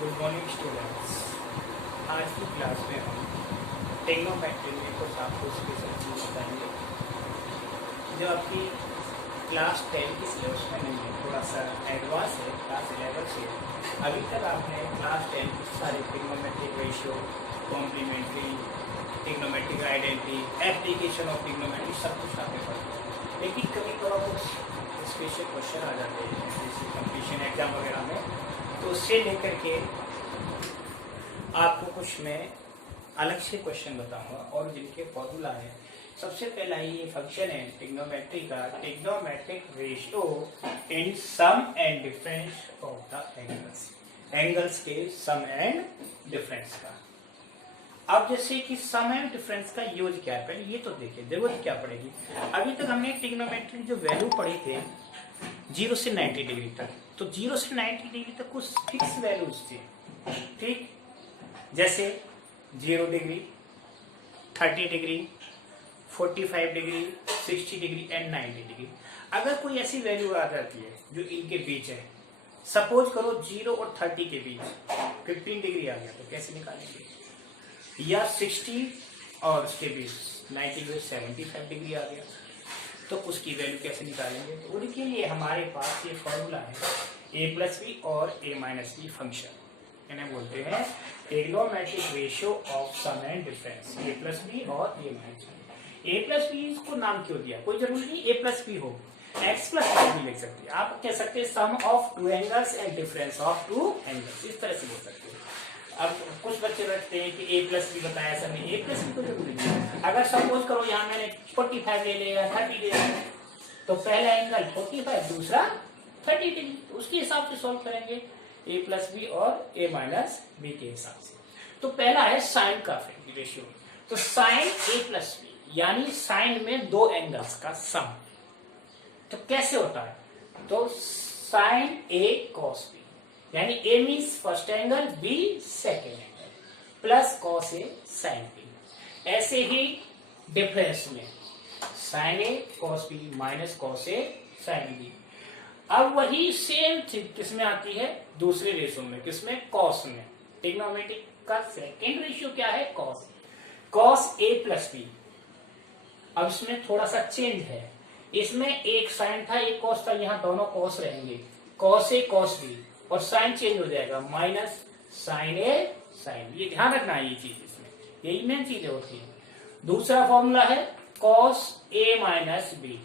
Good morning students. आज की class में हम ट्रिग्नोमेट्री में कुछ आपको स्पेशल चीज़ बताएंगे जो आपकी क्लास 10 की सिलेबस में नहीं है, थोड़ा सा एडवांस है क्लास 11 से। अभी तक आपने क्लास 10 की सारी trigonometric ratio, complementary, trigonometric identity, application of trigonometry सब कुछ आपने पढ़ा, लेकिन कभी कभार कुछ स्पेशल क्वेश्चन आ जाते हैं जैसे कंपटीशन एग्जाम वगैरह में, तो उससे लेकर के आपको कुछ मैं अलग से क्वेश्चन बताऊंगा और जिनके फॉर्मूला है। सबसे पहला ये फंक्शन है ट्रिग्नोमेट्री का, trigonometric ratio in sum and difference of the angles, angles के सम एंड डिफरेंस का। अब जैसे कि सम एंड डिफरेंस का यूज क्या है, पहले ये तो देखिए जरूरत क्या पड़ेगी। अभी तक हमने ट्रिग्नोमेट्रिक जो वैल्यू पढ़े थे 0 से 90 डिग्री तक, तो 0 से 90 डिग्री तक कुछ फिक्स वैल्यूज थे, ठीक, जैसे 0 degree, 30 degree, 45 degree, 60 degree and 90 degree. अगर कोई ऐसी वैल्यू आ जाती है जो इनके बीच है, सपोज करो 0 और 30 के बीच 15 डिग्री आ गया, तो कैसे निकालेंगे? या 60 और उसके बीच 90 के 75 डिग्री आ गया, तो उसकी वैल्यू कैसे निकालेंगे? तो उनके लिए हमारे पास ये फॉर्मूला है a प्लस बी और a माइनस बी फंक्शन, इन्हें बोलते हैं trigonometric ratio of sum and difference, a plus B और a minus B. a plus B इसको नाम क्यों दिया? कोई जरूरी नहीं a प्लस बी हो, x प्लस बी भी लिख सकते हैं। आप कह सकते हैं sum of two angles and difference of two angles, इस तरह से बोल सकते हैं। अब कुछ बच्चे रखते हैं कि a प्लस बी बताया सर ने, a प्लस बी को जरूरी नहीं। अगर सपोज करो यहाँ मैंने 45 ले लिया, 30 ले लिया, तो पहला एंगल 45, दूसरा 30 डिग्री, उसके हिसाब से सॉल्व करेंगे a प्लस बी और a माइनस बी के हिसाब से। तो पहला है साइन का रेशियो, तो साइन a प्लस बी यानी साइन में दो एंगल्स का सम, तो कैसे होता है? तो साइन a cos b यानी a means first angle, b second angle, plus cos a sin b। ऐसे ही डिफरेंस में sin a cos b minus cos a sin b। अब वही सेम चीज किसमें आती है? दूसरे रेशियो में, किसमें? cos में। ट्रिग्नोमेट्रिक का सेकेंड रेशियो क्या है? cos। cos a plus b। अब इसमें थोड़ा सा चेंज है, इसमें एक साइन था एक cos था, यहाँ दोनों cos रहेंगे, cos a cos b, और साइन चेंज हो जाएगा minus sign A sine B. ये ध्यान रखना है, ये चीज इसमें यही मेन चीजें होती है। दूसरा फॉर्मूला है cos a minus B,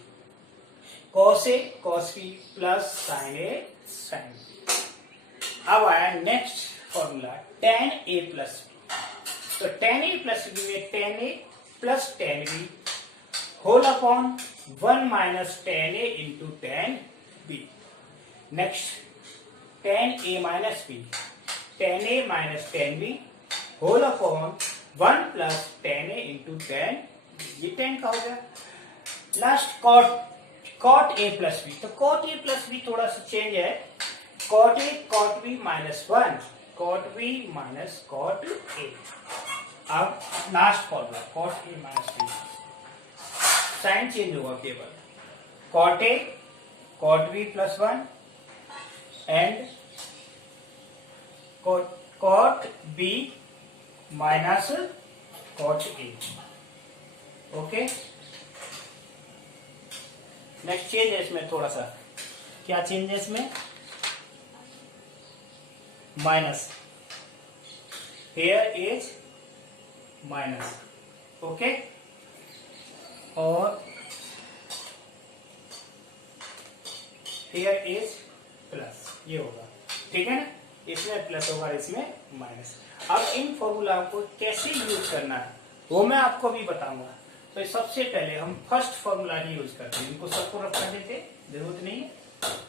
cos a cos b plus sine A sine B. अब आया next formula tan a plus B, तो tan a प्लस बी में tan a plus tan b whole upon 1 minus tan a into tan b। Next tan a minus B, tan a minus tan b whole upon 1 plus tan a into tan b, ये tan का हो गया। Last cot a plus B, तो cot a plus B थोड़ा सा change है, cot a cot b minus 1, cot b minus cot a। अब last formula cot a minus b, sign change होगा केवल, cot a cot b plus 1 and cot b minus cot a। Okay, next change है इसमें थोड़ा सा, क्या change है इसमें? Minus, here is minus, okay, और हेयर इज प्लस, ये होगा, ठीक है ना? इसमें प्लस होगा, इसमें माइनस। अब इन फॉर्मूला को कैसे यूज करना है वो मैं आपको भी बताऊंगा। तो सबसे पहले हम फर्स्ट फॉर्मूला ही यूज करते हैं, इनको सबको रख कर देते, जरूरत नहीं है,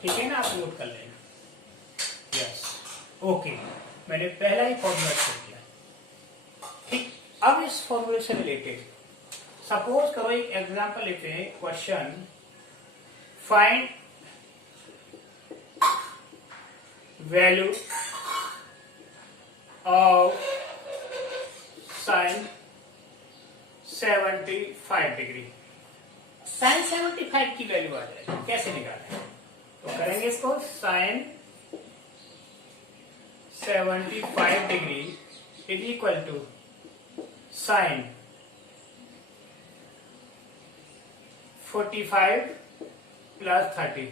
ठीक है ना? आप नोट कर लेना। यस, ओके, मैंने पहला ही फॉर्मूला छोड़ दिया, ठीक। अब इस फॉर्मूले से रिलेटेड सपोज करो एक एग्जांपल लेते हैं, question find value of sine 75 degree. Sine 75 की वैल्यू आ जाएगी, कैसे निकालें? तो करेंगे इसको, sine 75 degree is equal to sine 45 plus 30।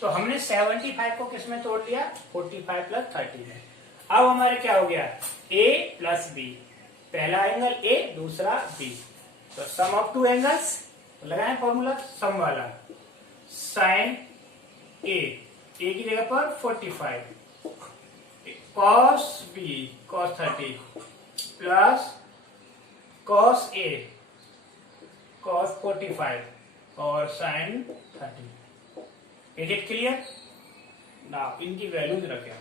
तो हमने 75 को किस में तोड़ दिया? 45 प्लस 30 में। अब हमारे क्या हो गया? a प्लस बी, पहला एंगल a, दूसरा b, तो सम ऑफ टू एंगल्स लगाएं फॉर्मूला सम वाला, साइन a की जगह पर 45 cos b cos 30 plus cos a cos 45 और sine 30। Is it clear? Now इनकी वैल्यूज रखें।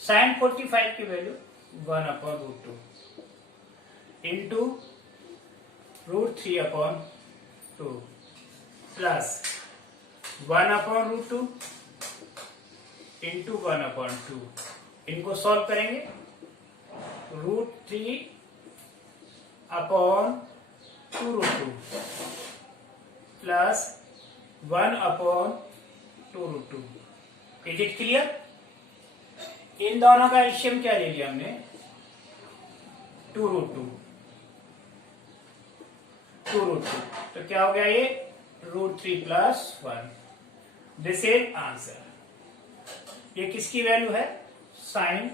साइन 45 की वैल्यू 1/√2 इंटू √3/2 प्लस 1/√2 इंटू 1/2। इनको सॉल्व करेंगे, √3/2√2 प्लस 1/2√2। Is it clear? इन दोनों का एलसीएम क्या ले लिया हमने? 2√2। तो क्या हो गया ये? √3 प्लस 1। This is answer. ये किसकी वैल्यू है? Sine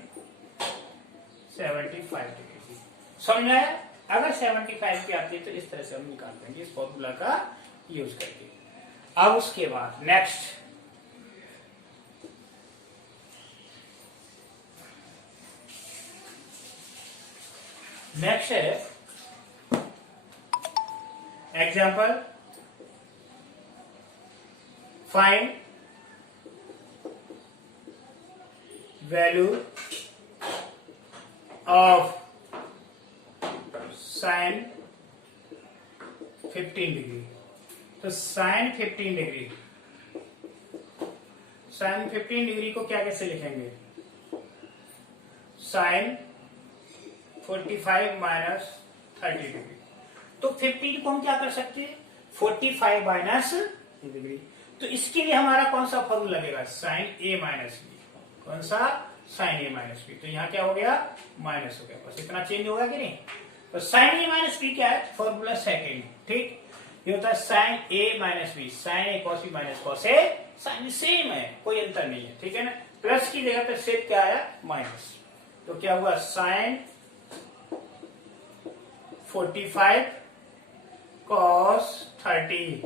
75 degree. समझ आया? अगर 75 की आती है तो इस तरह से हम निकाल देंगे इस फॉर्मूला का यूज करके। अब उसके बाद नेक्स्ट है example, find value of sine 15 degree. तो साइन 15 डिग्री को क्या कैसे लिखेंगे? Sine 45 minus 30 degree. तो 15 को हम क्या कर सकते हैं? 45 माइनस डिग्री। तो इसके लिए हमारा कौन सा फॉर्मूला लगेगा? साइन ए माइनस बी। कौन सा? साइन ए माइनस बी। तो यहाँ क्या हो गया? माइनस हो गया, बस इतना चेंज होगा कि नहीं? तो साइन ए माइनस बी क्या है? Formula second. ठीक, ये होता है sign A minus B, sign A cos B minus cos A. Sign same है, कोई अंतर नहीं है, ठीक है ना? प्लस की जगह पे सिर्फ क्या आया? माइनस। तो क्या हुआ? साइन 45 cos 30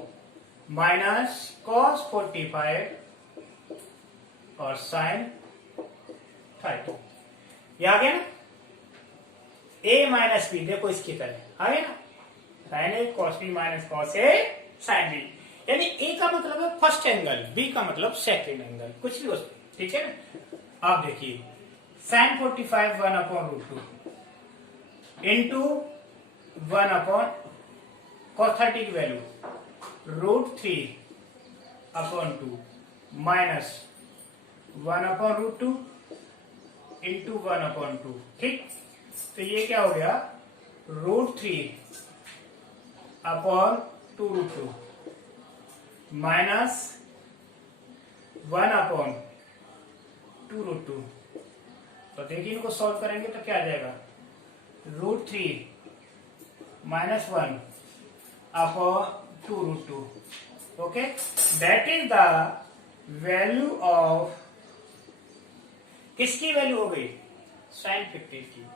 माइनस cos 45 और sin 30। ये आ गया ना? a माइनस बी, देखो इसकी तरह आ गया ना? sin a cos b minus cos a sin b। यानी a का मतलब है फर्स्ट एंगल, b का मतलब सेकेंड एंगल, कुछ भी हो सकता है, ठीक है ना? अब देखिए sin 45 1/√2 इंटू 1/cos 30 की वैल्यू √3/2 माइनस 1/√2 इंटू 1/2। ठीक, तो ये क्या हो गया? √3/2√2 माइनस 1/2√2। तो देखिए इनको सॉल्व करेंगे तो क्या आ जाएगा? √3 minus 1/2√2। Okay, that is the value of, किसकी वैल्यू हो गई? साइन 15 की।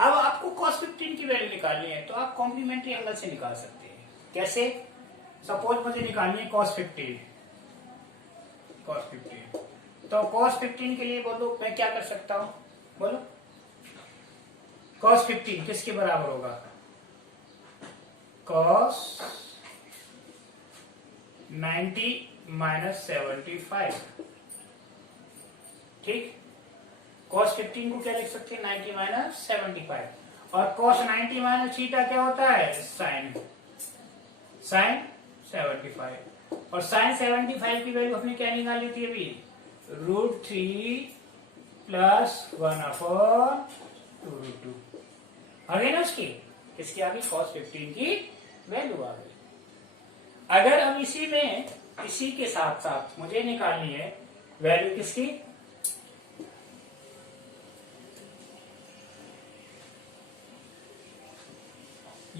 अब आपको cos 15 की वैल्यू निकालनी है तो आप कॉम्प्लीमेंट्री एंगल से निकाल सकते हैं। कैसे? सपोज मुझे निकालनी है cos 15। तो cos 15 के लिए बोलो मैं क्या कर सकता हूं? बोलो cos 15 किसके बराबर होगा? cos 90 minus 75। ठीक, cos 15 को क्या लिख सकते हैं? 90 माइनस 75। और cos 90 माइनस थीटा क्या होता है? साइन 75। और साइन 75 की वैल्यू हमने क्या निकाली थी अभी? √3 प्लस 1/2√2 आ गई ना उसकी? इसकी आ गई cos 15 की वैल्यू आ गई। अगर अब इसी के साथ साथ मुझे निकालनी है वैल्यू किसकी?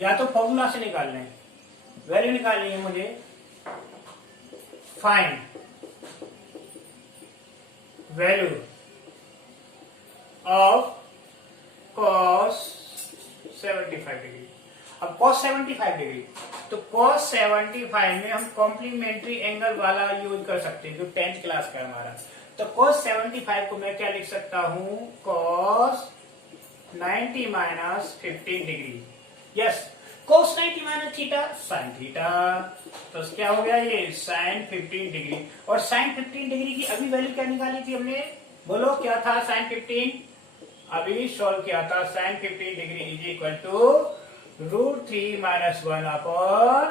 या तो फॉर्मूला से निकालना है, वैल्यू निकालनी है मुझे। Find value of cos 75 degree. अब cos 75 डिग्री, तो cos 75 में हम कॉम्प्लीमेंट्री एंगल वाला यूज कर सकते हैं जो 10th क्लास का हमारा। तो cos 75 को मैं क्या लिख सकता हूं, cos 90 minus 15 degree. Yes, cos 90 minus theta sin theta, तो क्या हो गया ये sin 15 डिग्री। और sin 15 डिग्री की अभी वैल्यू क्या निकाली थी हमने, बोलो क्या था sin 15, अभी सॉल्व किया था। sin 15 degree is equal to √3 minus 1 upon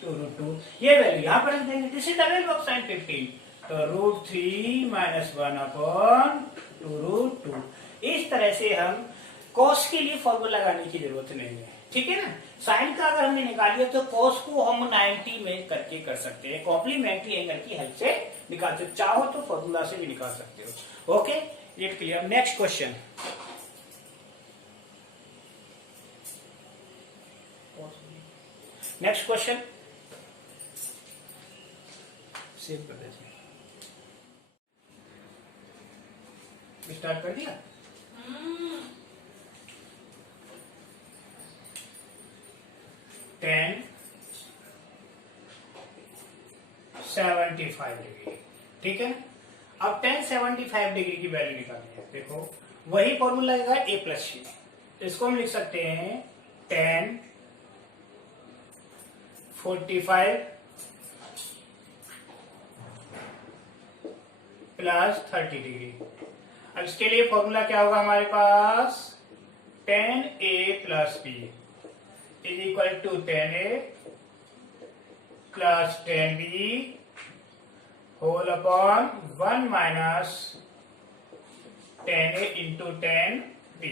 2√2। ये वैल्यू यहाँ पर रख देंगे, this is the value of sin 15, तो √3 माइनस 1 अपॉन 2√2। इस तरह से हम cos के लिए फॉर्मूला लगाने की जरूरत नहीं है, ठीक है ना। साइन का अगर हमने निकाल लिया तो cos को हम 90 में करके कर सकते हैं, कॉम्प्लीमेंट्री एंगल की हेल्प से निकाल सकते, चाहो तो फॉर्मूला से भी निकाल सकते हो। ओके, ये clear. Next question, next question save कर देते, स्टार्ट कर दिया। tan 75 डिग्री, ठीक है। अब tan 75 डिग्री की वैल्यू निकालनी है। देखो वही फॉर्मूला लगेगा a प्लस सी, इसको हम लिख सकते हैं tan 45 प्लस 30 डिग्री। अब इसके लिए फॉर्मूला क्या होगा हमारे पास, tan a plus b is equal to tan a plus tan b whole upon 1 minus tan a into tan b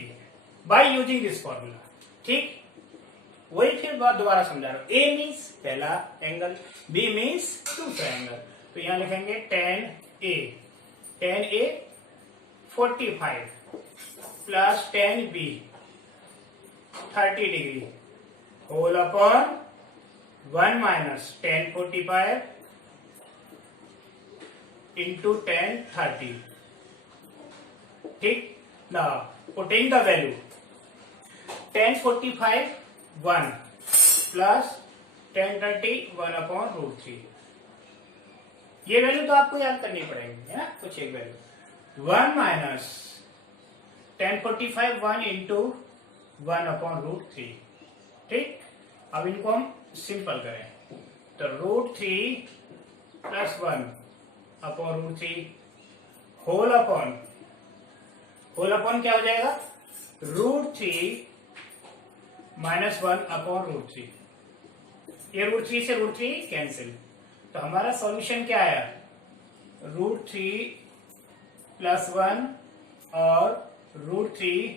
by using this formula, ठीक। वही फिर बात दोबारा समझा रहा हूं, a मीन्स पहला एंगल, b मीन्स दूसरा एंगल। तो यहां लिखेंगे tan a 45 plus tan b 30 degree whole upon 1 minus tan 45 into tan 30, ठीक ना। Putting the value tan 45 1 plus tan 30 1 upon √3। ये वैल्यू तो आपको याद करनी पड़ेगी, है ना, कुछ एक value 1 minus tan 45 1 into 1 upon √3, ठीक। अब इनको हम सिंपल करें तो √3 प्लस 1 अपॉन √3 होल अपॉन क्या हो जाएगा, √3 माइनस 1 अपॉन √3। ये √3 से √3 कैंसिल, तो हमारा सॉल्यूशन क्या आया, √3 प्लस 1 और √3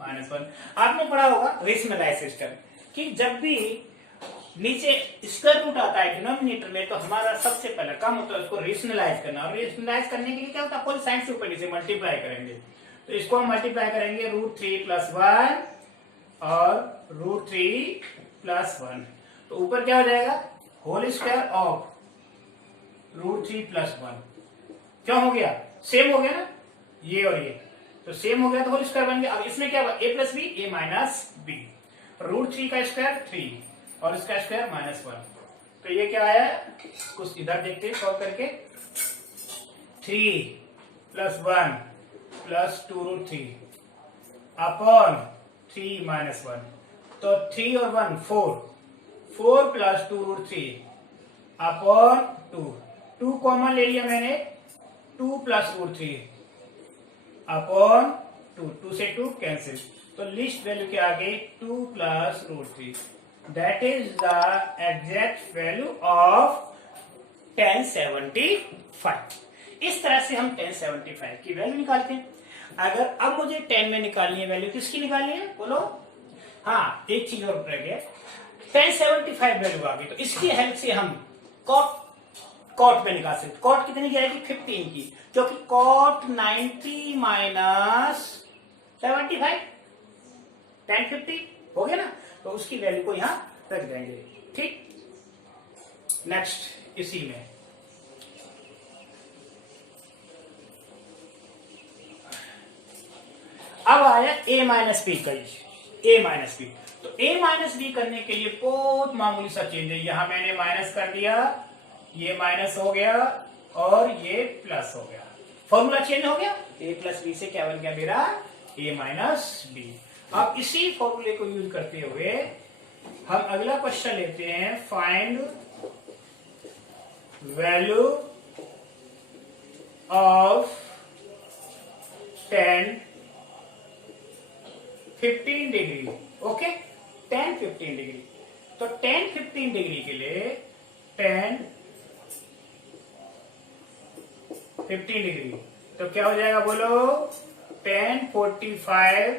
माइनस 1। आपने पढ़ा होगा रेशनलाइज सिस्टम कि जब भी नीचे स्क्वायर रूट आता है डिनोमिनेटर में, तो हमारा सबसे पहला काम होता है उसको रेशनलाइज करना। और रेशनलाइज करने के लिए क्या होता है, कोई साइन से ऊपर नीचे मल्टीप्लाई करेंगे, तो इसको हम मल्टीप्लाई करेंगे √3 प्लस 1 और √3 प्लस 1, तो ऊपर क्या हो जाएगा, होल स्क्वायर ऑफ √3 प्लस 1। क्यों हो गया, सेम हो गया ना, ये और ये तो सेम हो गया, तो होल स्क्वायर बन गया। अब इसमें क्या हुआ, a plus B A minus B, √3 का स्क्वायर 3 और इसका स्क्वायर -1, तो ये क्या आया, कुछ इधर देखते हैं सॉल्व करके, 3 प्लस 1 प्लस 2√3 अपॉन 3 माइनस 1, तो 3 और 1 4 प्लस 2√3 अपॉन 2 कॉमन ले लिया मैंने, 2 प्लस √3 अपॉन 2 से 2 कैंसिल, तो लिस्ट वैल्यू के आगे 2 plus √3, that is the exact value of tan 75। इस तरह से हम tan 75 की वैल्यू निकालते हैं। अगर अब मुझे tan में निकालनी है वैल्यू, किसकी निकालनी है बोलो, हाँ एक चीज और रह गया, tan 75 वैल्यू आ गई, तो इसकी हेल्प से हम कॉट में निकाल सकते। कॉट कितनी की आएगी, 15 की, क्योंकि कॉट 90 माइनस 75 tan 50 हो गया ना, तो उसकी वैल्यू को यहाँ रख देंगे। ठीक, नेक्स्ट इसी में अब आया a माइनस बी का, a माइनस बी। तो a माइनस बी करने के लिए बहुत मामूली सा चेंज है, यहां मैंने माइनस कर दिया, ये माइनस हो गया और ये प्लस हो गया, फॉर्मूला चेंज हो गया। a प्लस बी से क्या बन गया मेरा, a माइनस बी। अब इसी फॉर्मूले को यूज करते हुए हम अगला क्वेश्चन लेते हैं, find value of 10 15 degree. Okay, 10 15 degree. तो 10 15 डिग्री के लिए 10 15 डिग्री तो क्या हो जाएगा बोलो, 10 45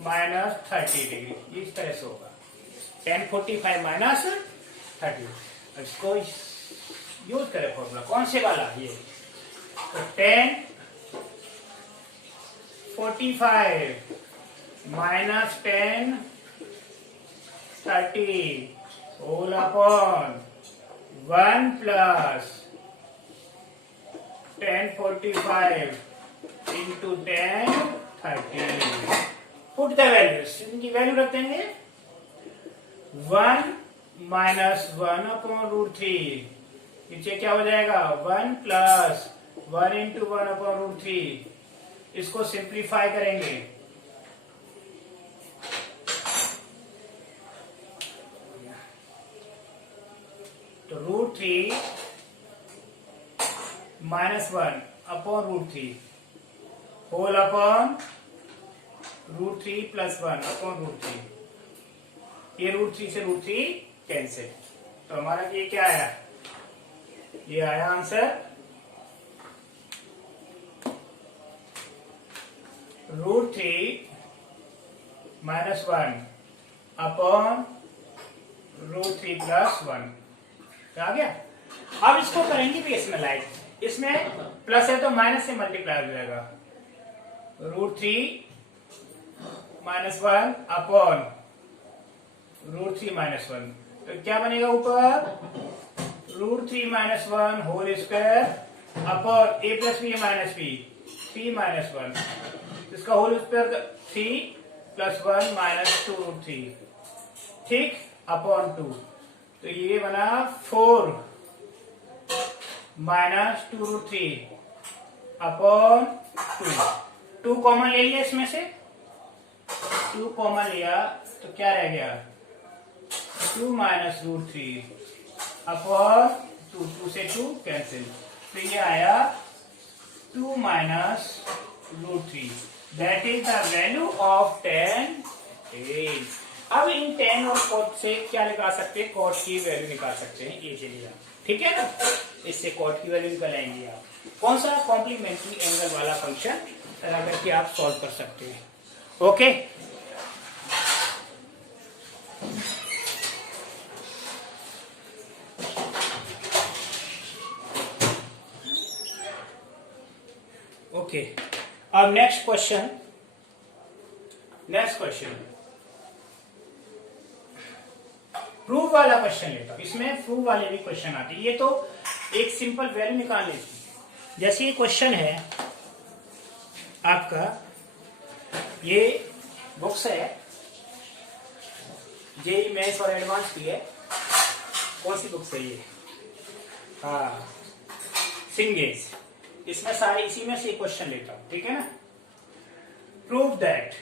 माइनस 30 डिग्री, इस तरह से होगा। 10 45 माइनस 30। इसको यूज करें फॉर्मूला, कौन से वाला ये, तो 10 45 minus 10 30 whole upon 1 plus 10 45 into 10 30। Put the values, इनकी वैल्यू रख देंगे, 1 माइनस 1 अपॉन रूट 3, नीचे क्या हो जाएगा 1 प्लस 1 इंटू 1 अपॉन रूट 3। इसको सिंप्लीफाई करेंगे, तो root 3 minus 1 upon root 3 whole upon root 3 plus 1 upon root 3। ये रूट 3 से रूट 3 कैंसिल, तो हमारा ये क्या आया, ये आया answer root 3 minus 1 upon root 3 plus 1 आ गया। अब इसको करेंगे रेशनलाइज, इसमें प्लस है तो माइनस से मल्टीप्लाई हो जाएगा, root 3 minus 1 upon root 3 minus 1, तो क्या बनेगा ऊपर, root 3 minus 1 whole square upon A plus B minus B 3 minus 1, इसका whole square 3 plus 1 minus 2 root 3, ठीक, अपॉन 2, तो ये बना 4 माइनस 2 रूट 3 अपॉन 2 कॉमन ले लिया, इसमें से 2 कॉमन लिया तो क्या रह गया, 2 माइनस रूट 3 अपॉन 2 से 2 कैंसिल, तो ये आया 2 minus root 3, that is the value of 10। अब इन 10 और cot से क्या निकाल सकते हैं, cot की वैल्यू निकाल सकते हैं इजीली, ठीक है ना, इससे cot की वैल्यू निकालेंगे आप। कौन सा, कॉम्प्लीमेंट्री एंगल वाला फंक्शन लगा करके आप सॉल्व कर सकते हैं। ओके, ओके, अब नेक्स्ट क्वेश्चन प्रूव वाला क्वेश्चन लेता हूं, इसमें प्रूव वाले भी क्वेश्चन आते हैं। ये तो एक सिंपल वैल्यू निकालने की, जैसे ये क्वेश्चन है आपका, ये बुक्स है जेई मैथ्स और एडवांस की है, कौन सी बुक्स है ये, हाँ सिंगेज, इसमें सारे इसी में से क्वेश्चन लेता हूं, ठीक है ना। Prove that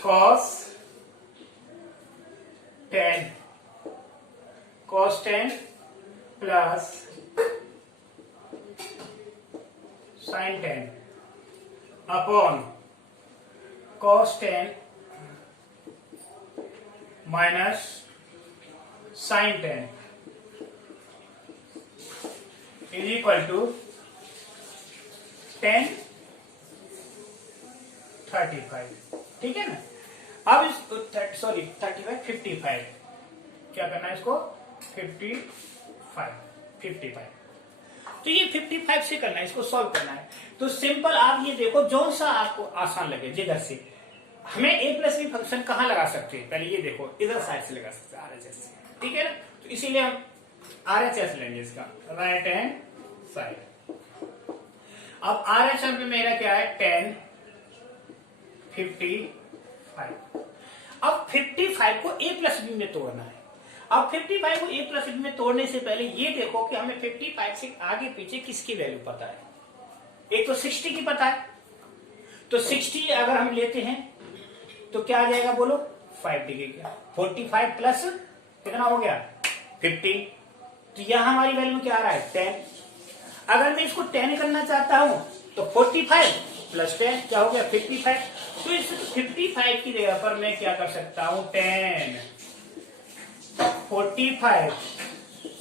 cos 10 plus sin 10 upon cos 10 minus sin 10 is equal to 10 35, ठीक है ना। अब इस 35 55 क्या करना है इसको, 55 तो ये 55 से करना है, इसको सॉल्व करना है। तो सिंपल आप ये देखो जो सा आपको आसान लगे जिधर से हमें a प्लस बी फंक्शन कहाँ लगा सकते हैं, पहले ये देखो इधर साइड से लगा सकते हैं RHS से, ठीक है ना। तो इसीलिए हम RHS लेंगे इसका, राइट हैंड साइड। अब RHS में मेरा क्या है 10 55। अब 55 को a प्लस बी में तोड़ना है। अब 55 को a प्लस बी में तोड़ने से पहले ये देखो कि हमें 55 से आगे पीछे किसकी वैल्यू पता है। एक तो 60 की पता है, तो 60 अगर हम लेते हैं तो क्या आ जाएगा बोलो, 5 डिग्री का। 45 प्लस कितना हो गया 50, तो यहां हमारी वैल्यू क्या आ रहा है 10। अगर मैं इसको 10 करना चाहता हूं तो 45 प्लस 10 क्या हो गया 55। तो इस 55 की जगह पर मैं क्या कर सकता हूं 10 45।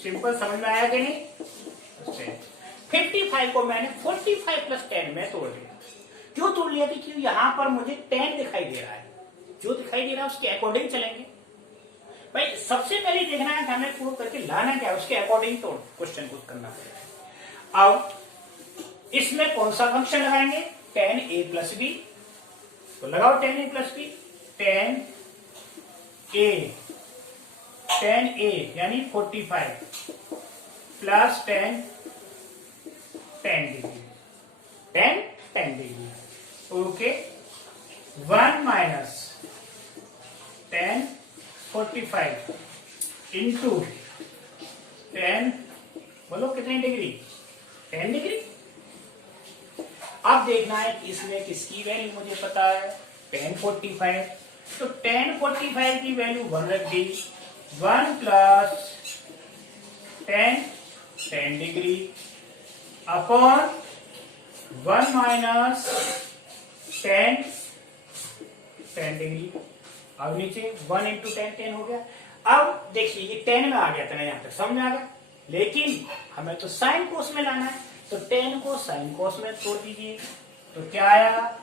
सिंपल समझ में आया कि नहीं। 55 को मैंने 45 प्लस 10 में तोड़ दिया। क्यों तोड़ लिया, क्योंकि यहां पर मुझे 10 दिखाई दे रहा है, जो दिखाई दे रहा है उसके अकॉर्डिंग चलेंगे। भाई सबसे पहले देखना है कि हमें प्रूव करके लाना क्या है, उसके अकॉर्डिंग तो क्वेश्चन को करना पड़ेगा। अब इसमें कौन सा फंक्शन लगाएंगे 10a प्लस बी, तो लगाओ 10a प्लस बी। 10a यानी 45 plus 10 degree, 10 degree, okay. 1 minus 10 45 into 10, बोलो कितनी डिग्री 10 डिग्री। अब देखना है कि इसमें किसकी वैल्यू मुझे पता है 10 45, तो 10 45 की वैल्यू 1 रख दी। 1 plus 10 degree upon 1 minus 10 degree. अब नीचे 1 इंटू 10 हो गया। अब देखिए ये 10 में आ गया था ना, यहां तक समझ में आ गया, लेकिन हमें तो साइन कोस में लाना है, तो 10 को साइन कोस में तोड़ दीजिए। तो क्या आया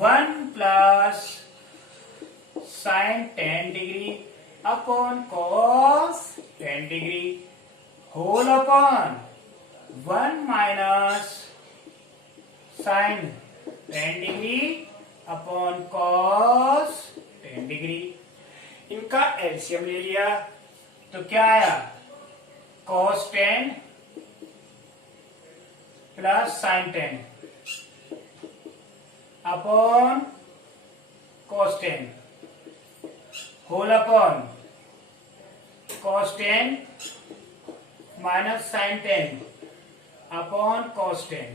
1 plus sine 10 degree upon cos 10 degree whole upon 1 minus sine 10 degree upon cos 10 degree. इनका एलसीएम ले लिया तो क्या आया cos 10 plus sine 10 upon cos 10 whole upon cos 10 minus sine 10 upon cos 10।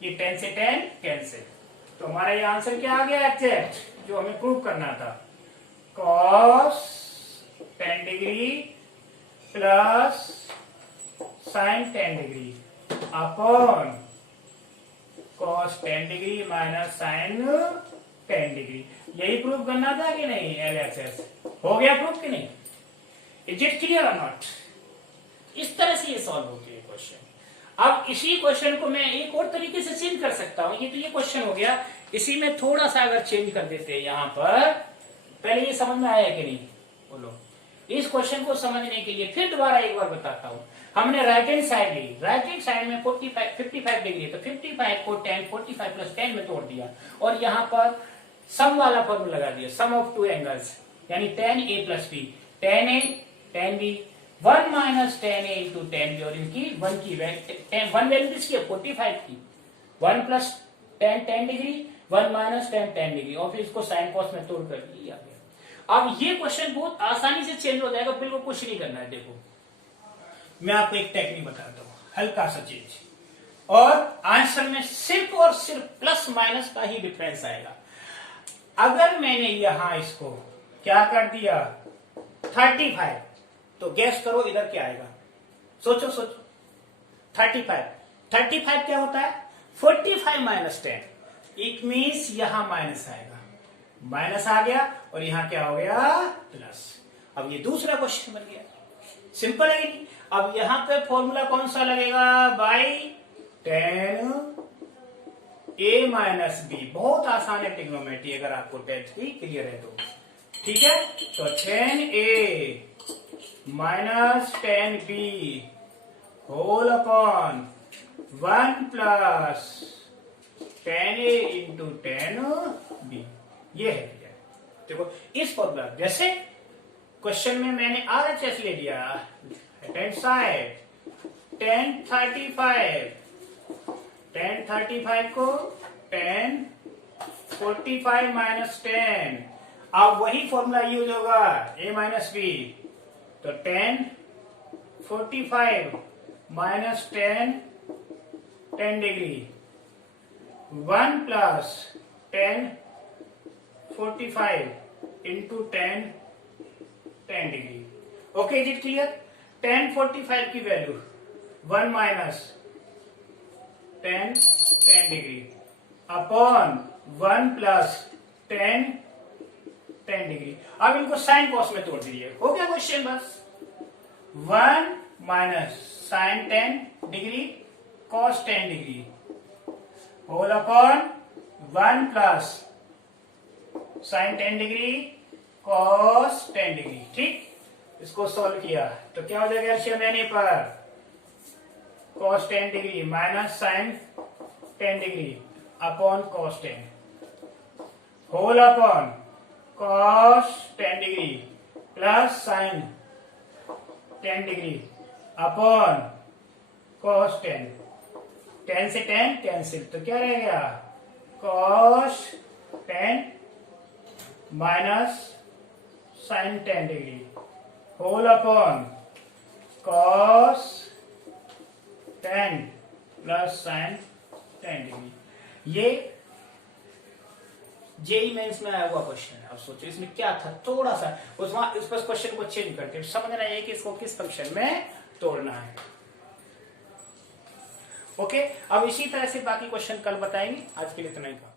ये 10 से 10 कैंसिल, तो हमारा ये आंसर क्या आ गया एग्जैक्ट जो हमें प्रूव करना था, cos 10 degree plus sine 10 degree upon cos 10 degree minus sine 10 degree. यही प्रूव करना था कि नहीं, एलएचएस हो गया प्रूव कि नहीं, इज इट क्लियर और नॉट। इस तरह से ये सॉल्व होती है क्वेश्चन। अब इसी क्वेश्चन को मैं एक और तरीके से चेंज कर सकता हूं, ये तो ये क्वेश्चन हो गया, इसी में थोड़ा सा अगर चेंज कर देते हैं यहां पर, पहले ये समझ में आया कि नहीं बोलो। इस क्वेश्चन को समझने के लिए फिर दोबारा एक बार बताता हूं। हमने राइट हैंड साइड ली, राइट हैंड साइड में 55 डिग्री, तो 55 को 10 45 प्लस 10 में तोड़ दिया और यहां पर सम वाला फॉर्मूला लगा दिया, सम ऑफ टू एंगल्स, यानी 10a plus B, 10a 10b, 1 minus 10a into 10b, और इनकी 1 की वैल्यू किसकी है 45 की। 1 प्लस 10 डिग्री, 1 माइनस 10 डिग्री, और फिर इसको साइन कॉस में तोड़ कर दिया गया। अब ये क्वेश्चन बहुत आसानी से चेंज हो जाएगा, बिल्कुल कुछ नहीं करना है। देखो मैं आपको एक टेक्निक बताता हूँ, हल्का सा चेंज, और आंसर में सिर्फ और सिर्फ प्लस माइनस का ही डिफरेंस आएगा। अगर मैंने यहां इसको क्या कर दिया 35, तो गैस करो इधर क्या आएगा, सोचो 35 क्या होता है 45 माइनस 10, इट मीन्स यहां माइनस आएगा, माइनस आ गया और यहां क्या हो गया प्लस। अब ये दूसरा क्वेश्चन बन गया, सिंपल है नहीं। अब यहां पे फॉर्मूला कौन सा लगेगा बाई 10a माइनस बी, बहुत आसान है ट्रिग्नोमेट्री, अगर आपको 10th की क्लियर है तो ठीक है। तो 10a minus 10b whole upon 1 plus tan A into tan B। ये है भैया। देखो इस फॉर्मूला, जैसे क्वेश्चन में मैंने RHS ले लिया, राइट हैंड साइड tan 35 को tan 45 माइनस 10, अब वही फॉर्मूला यूज होगा a माइनस बी, तो tan 45 minus 10 degree 1 plus tan 45 into 10 degree. Okay, is it clear? tan 45 की value 1 minus 10 degree upon 1 plus 10 degree. अब इनको साइन कॉस में तोड़ दीजिए, हो गया क्वेश्चन बस। 1 minus sine 10 degree cos 10 degree whole upon 1 plus sine 10 degree cos 10 degree. ठीक, इसको सॉल्व किया तो क्या हो जाएगा एलसीएम लेने पर cos 10 degree minus sine 10 degree upon cos 10 whole upon cos 10 degree plus sine 10 degree upon cos 10। 10 से 10 कैंसिल, तो क्या रहेगा cos 10 minus sine 10 degree whole upon cos 10 plus sine 10 degree. ये जेई मेंस में आया हुआ क्वेश्चन है। अब सोचो इसमें क्या था, थोड़ा सा उस पर क्वेश्चन को चेंज करके समझना है कि इसको किस फंक्शन में तोड़ना है। ओके, अब इसी तरह से बाकी क्वेश्चन कल बताएंगे। आज के लिए इतना ही था।